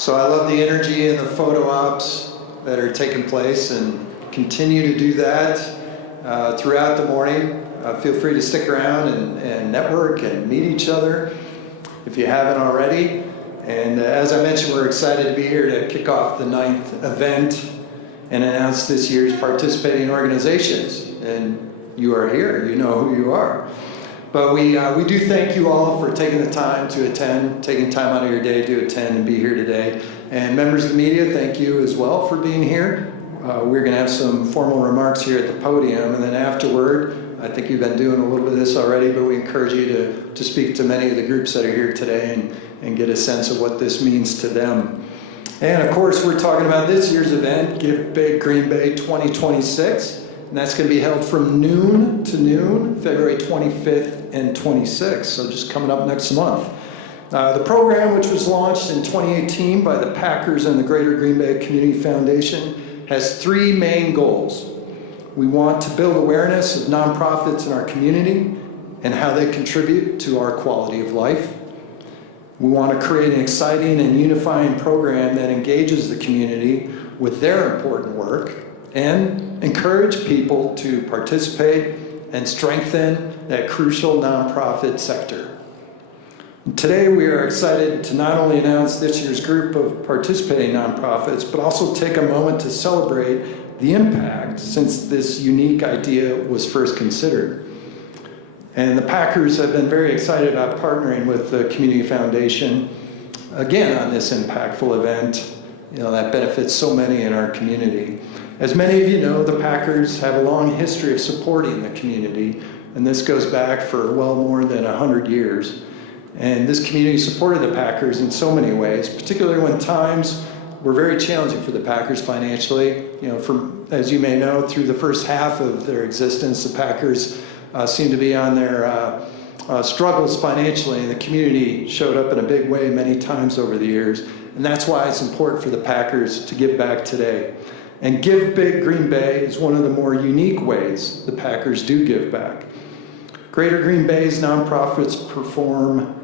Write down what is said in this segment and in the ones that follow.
So I love the energy and the photo ops that are taking place, and continue to do that throughout the morning. Feel free to stick around and network and meet each other if you haven't already. And as I mentioned, we're excited to be here to kick off the 9th event and announce this year's participating organizations. And you are here, you know who you are. But we do thank you all for taking the time to attend, taking time out of your day to attend and be here today. And members of the media, thank you as well for being here. We're going to have some formal remarks here at the podium, and then afterward, I think you've been doing a little bit of this already, but we encourage you to speak to many of the groups that are here today and get a sense of what this means to them. And of course, we're talking about this year's event, Give Big Green Bay 2026. And that's going to be held from noon to noon, February 25th and 26th, so just coming up next month. The program, which was launched in 2018 by the Packers and the Greater Green Bay Community Foundation, has 3 main goals. We want to build awareness of nonprofits in our community and how they contribute to our quality of life. We want to create an exciting and unifying program that engages the community with their important work and encourage people to participate and strengthen that crucial nonprofit sector. Today we are excited to not only announce this year's group of participating nonprofits, but also take a moment to celebrate the impact since this unique idea was first considered. And the Packers have been very excited about partnering with the Community Foundation, again, on this impactful event, that benefits so many in our community. As many of you know, the Packers have a long history of supporting the community, and this goes back for well more than 100 years. And this community supported the Packers in so many ways, particularly when times were very challenging for the Packers financially. As you may know, through the first half of their existence, the Packers seemed to be on their struggles financially, and the community showed up in a big way many times over the years. And that's why it's important for the Packers to give back today. And Give Big Green Bay is one of the more unique ways the Packers do give back. Greater Green Bay's nonprofits perform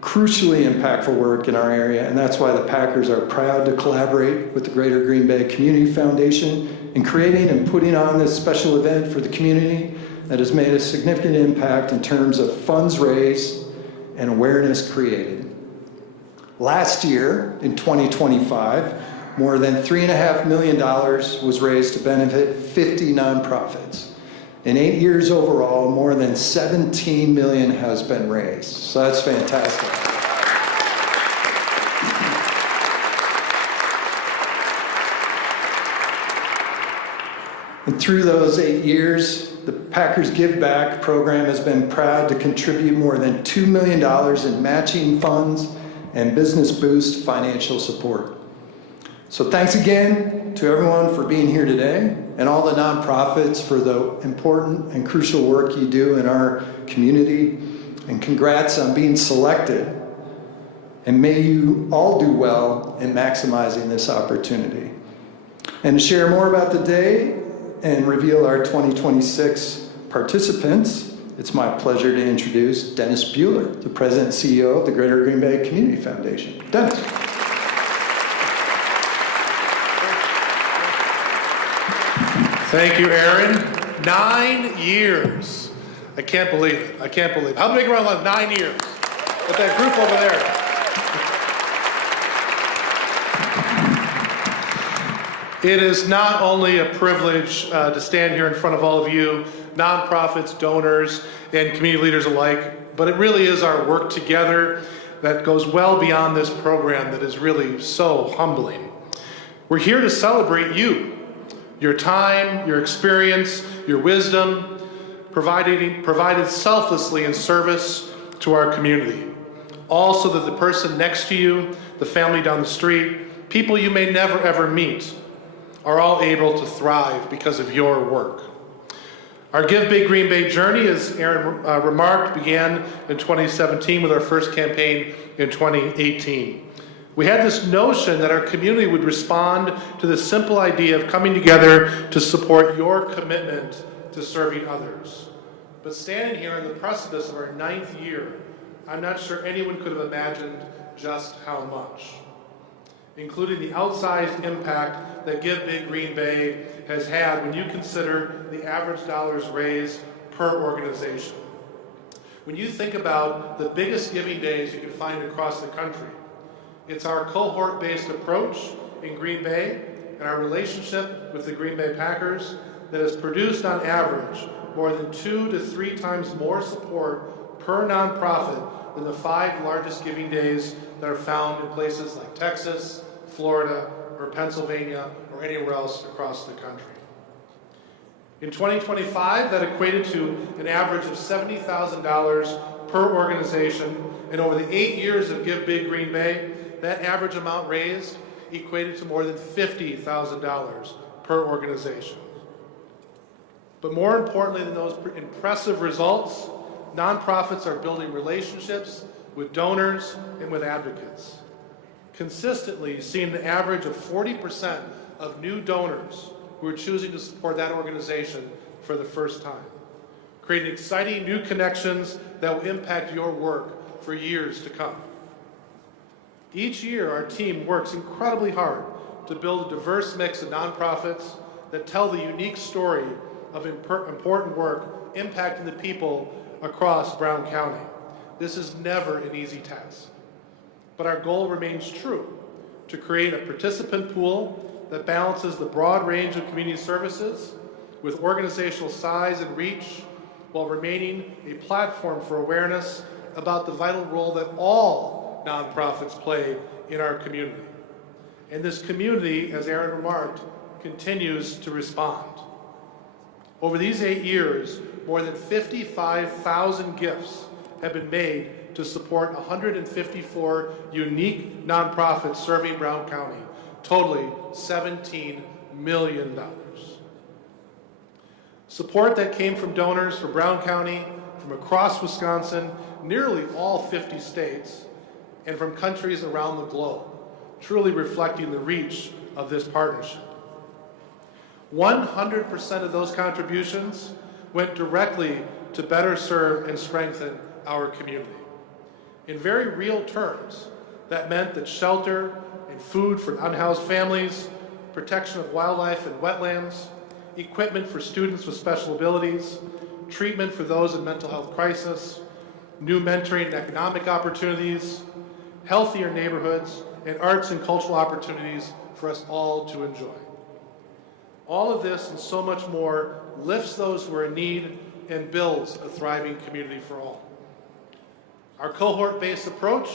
crucially impactful work in our area, and that's why the Packers are proud to collaborate with the Greater Green Bay Community Foundation in creating and putting on this special event for the community that has made a significant impact in terms of funds raised and awareness created. Last year, in 2025, more than $3.5 million was raised to benefit 50 nonprofits. In 8 years overall, more than $17 million has been raised. So that's fantastic. And through those 8 years, the Packers Give Back program has been proud to contribute more than $2 million in matching funds and Business Boost financial support. So thanks again to everyone for being here today, and all the nonprofits for the important and crucial work you do in our community. And congrats on being selected. And may you all do well in maximizing this opportunity. And to share more about the day and reveal our 2026 participants, it's my pleasure to introduce Dennis Buehler, the President and CEO of the Greater Green Bay Community Foundation. Dennis. Thank you, Aaron. 9 years. I can't believe it. I can't believe it. How big around like 9 years? With that group over there. It is not only a privilege to stand here in front of all of you, nonprofits, donors, and community leaders alike, but it really is our work together that goes well beyond this program that is really so humbling. We're here to celebrate you. Your time, your experience, your wisdom, provided selflessly in service to our community. Also that the person next to you, the family down the street, people you may never ever meet, are all able to thrive because of your work. Our Give Big Green Bay journey, as Aaron remarked, began in 2017 with our first campaign in 2018. We had this notion that our community would respond to the simple idea of coming together to support your commitment to serving others. But standing here on the precipice of our 9th year, I'm not sure anyone could have imagined just how much. including the outsized impact that Give Big Green Bay has had when you consider the average dollars raised per organization. When you think about the biggest giving days you can find across the country, it's our cohort-based approach in Green Bay and our relationship with the Green Bay Packers that has produced on average more than 2 to 3 times more support per nonprofit than the 5 largest giving days that are found in places like Texas, Florida, or Pennsylvania, or anywhere else across the country. In 2025, that equated to an average of $70,000 per organization, and over the 8 years of Give Big Green Bay, that average amount raised equated to more than $50,000 per organization. But more importantly than those impressive results, nonprofits are building relationships with donors and with advocates, consistently seeing an average of 40% of new donors who are choosing to support that organization for the first time, creating exciting new connections that will impact your work for years to come. Each year, our team works incredibly hard to build a diverse mix of nonprofits that tell the unique story of important work impacting the people across Brown County. This is never an easy task, but our goal remains true: to create a participant pool that balances the broad range of community services with organizational size and reach, while remaining a platform for awareness about the vital role that all nonprofits play in our community. And this community, as Aaron remarked, continues to respond. Over these 8 years, more than 55,000 gifts have been made to support 154 unique nonprofits serving Brown County, totaling $17 million. Support that came from donors from Brown County, from across Wisconsin, nearly all 50 states, and from countries around the globe, truly reflecting the reach of this partnership. 100% of those contributions went directly to better serve and strengthen our community. In very real terms, that meant that shelter and food for unhoused families, protection of wildlife and wetlands, equipment for students with special abilities, treatment for those in mental health crisis, new mentoring and economic opportunities, healthier neighborhoods, and arts and cultural opportunities for us all to enjoy. All of this and so much more lifts those who are in need and builds a thriving community for all. Our cohort-based approach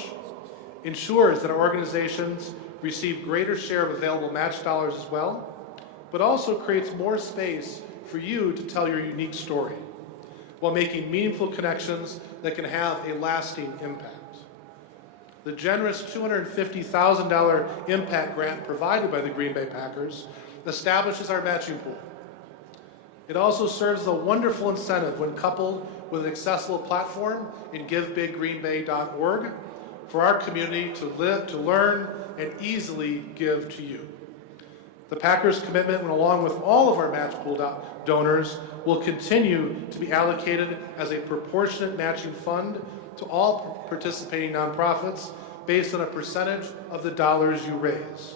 ensures that our organizations receive greater share of available match dollars as well, but also creates more space for you to tell your unique story, while making meaningful connections that can have a lasting impact. The generous $250,000 impact grant provided by the Green Bay Packers establishes our matching pool. It also serves as a wonderful incentive when coupled with an accessible platform in givebiggreenbay.org for our community to live, to learn, and easily give to you. The Packers' commitment, along with all of our match pool donors, will continue to be allocated as a proportionate matching fund to all participating nonprofits based on a percentage of the dollars you raise.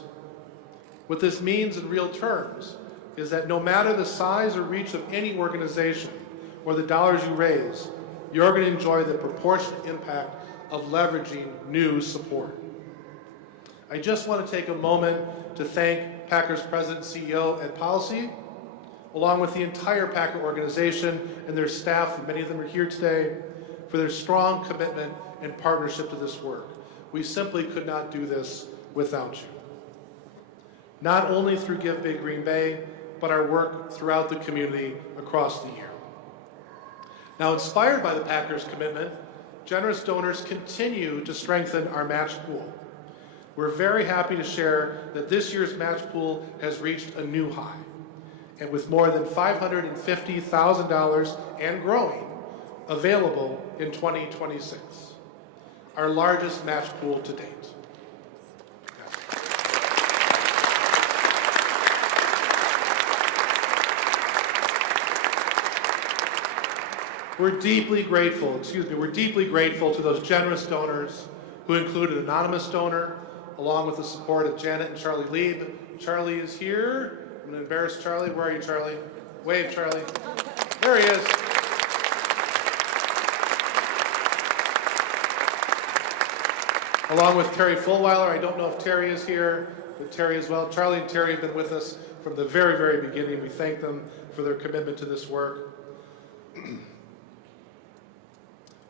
What this means in real terms is that no matter the size or reach of any organization or the dollars you raise, you're going to enjoy the proportionate impact of leveraging new support. I just want to take a moment to thank Packers President, CEO, Ed Policy, along with the entire Packer organization and their staff, and many of them are here today, for their strong commitment and partnership to this work. We simply could not do this without you. Not only through Give Big Green Bay, but our work throughout the community across the year. Now, inspired by the Packers' commitment, generous donors continue to strengthen our match pool. We're very happy to share that this year's match pool has reached a new high, and with more than $550,000 and growing available in 2026, our largest match pool to date. We're deeply grateful to those generous donors who include an anonymous donor, along with the support of Janet and Charlie Lieb. Charlie is here. I'm going to embarrass Charlie. Where are you, Charlie? Wave, Charlie. There he is. Along with Terry Fullweiler. I don't know if Terry is here, but Terry as well. Charlie and Terry have been with us from the very, very beginning. We thank them for their commitment to this work.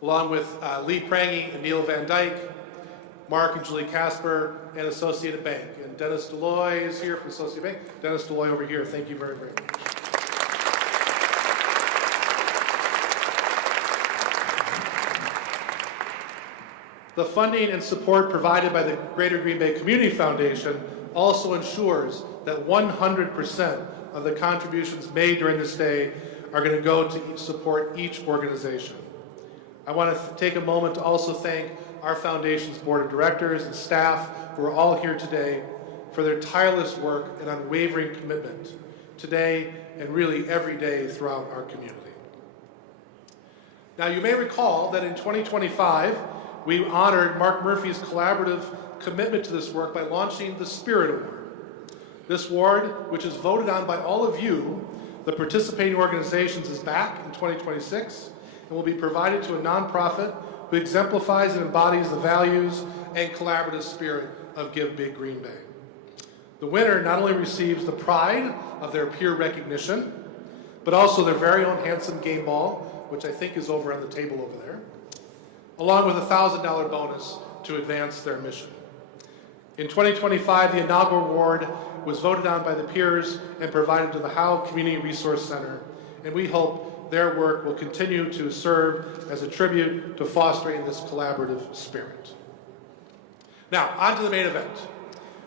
Along with Lee Prangy and Neil Van Dyke, Mark and Julie Casper, and Associated Bank. And Dennis Deloy is here from Associated Bank. Dennis Deloy over here. Thank you very, very much. The funding and support provided by the Greater Green Bay Community Foundation also ensures that 100% of the contributions made during this day are going to go to support each organization. I want to take a moment to also thank our foundation's board of directors and staff who are all here today for their tireless work and unwavering commitment today and really every day throughout our community. Now, you may recall that in 2025, we honored Mark Murphy's collaborative commitment to this work by launching the Spirit Award. This award, which is voted on by all of you, the participating organizations, is back in 2026 and will be provided to a nonprofit who exemplifies and embodies the values and collaborative spirit of Give Big Green Bay. The winner not only receives the pride of their peer recognition, but also their very own handsome game ball, which I think is over on the table over there, along with a $1,000 bonus to advance their mission. In 2025, the inaugural award was voted on by the peers and provided to the Howe Community Resource Center, and we hope their work will continue to serve as a tribute to fostering this collaborative spirit. Now, on to the main event.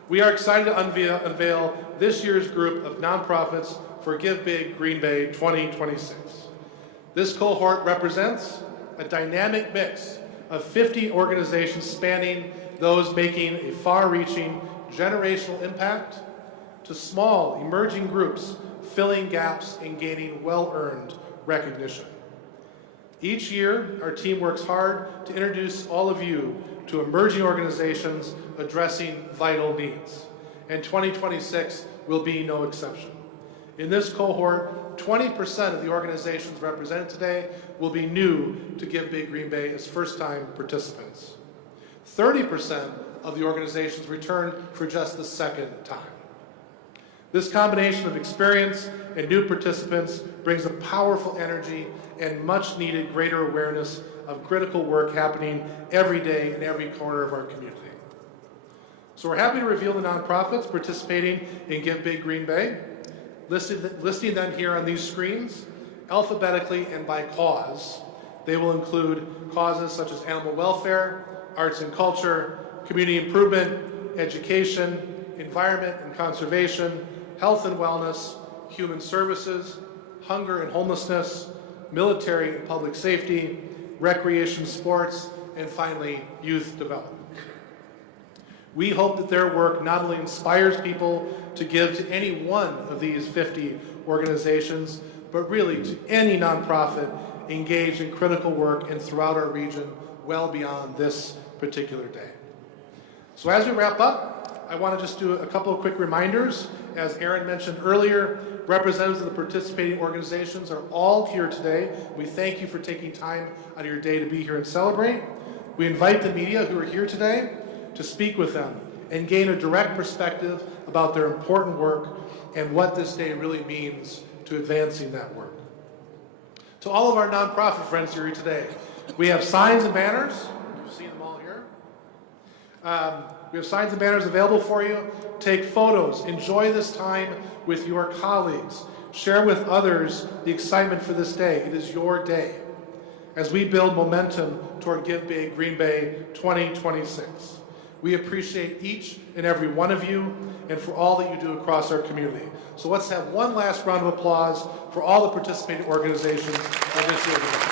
We are excited to unveil this year's group of nonprofits for Give Big Green Bay 2026. This cohort represents a dynamic mix of 50 organizations spanning those making a far-reaching generational impact to small, emerging groups filling gaps and gaining well-earned recognition. Each year, our team works hard to introduce all of you to emerging organizations addressing vital needs, and 2026 will be no exception. In this cohort, 20% of the organizations represented today will be new to Give Big Green Bay as first-time participants. 30% of the organizations return for just the second time. This combination of experience and new participants brings a powerful energy and much-needed greater awareness of critical work happening every day in every corner of our community. So we're happy to reveal the nonprofits participating in Give Big Green Bay, listing them here on these screens, alphabetically and by cause. They will include causes such as animal welfare, arts and culture, community improvement, education, environment and conservation, health and wellness, human services, hunger and homelessness, military and public safety, recreation, sports, and finally, youth development. We hope that their work not only inspires people to give to any one of these 50 organizations, but really to any nonprofit engaged in critical work and throughout our region well beyond this particular day. So as we wrap up, I want to just do a couple of quick reminders. As Aaron mentioned earlier, representatives of the participating organizations are all here today. We thank you for taking time out of your day to be here and celebrate. We invite the media who are here today to speak with them and gain a direct perspective about their important work and what this day really means to advancing that work. To all of our nonprofit friends who are here today, we have signs and banners. You've seen them all here. We have signs and banners available for you. Take photos. Enjoy this time with your colleagues. Share with others the excitement for this day. It is your day as we build momentum toward Give Big Green Bay 2026. We appreciate each and every one of you and for all that you do across our community. So let's have one last round of applause for all the participating organizations of this year's event.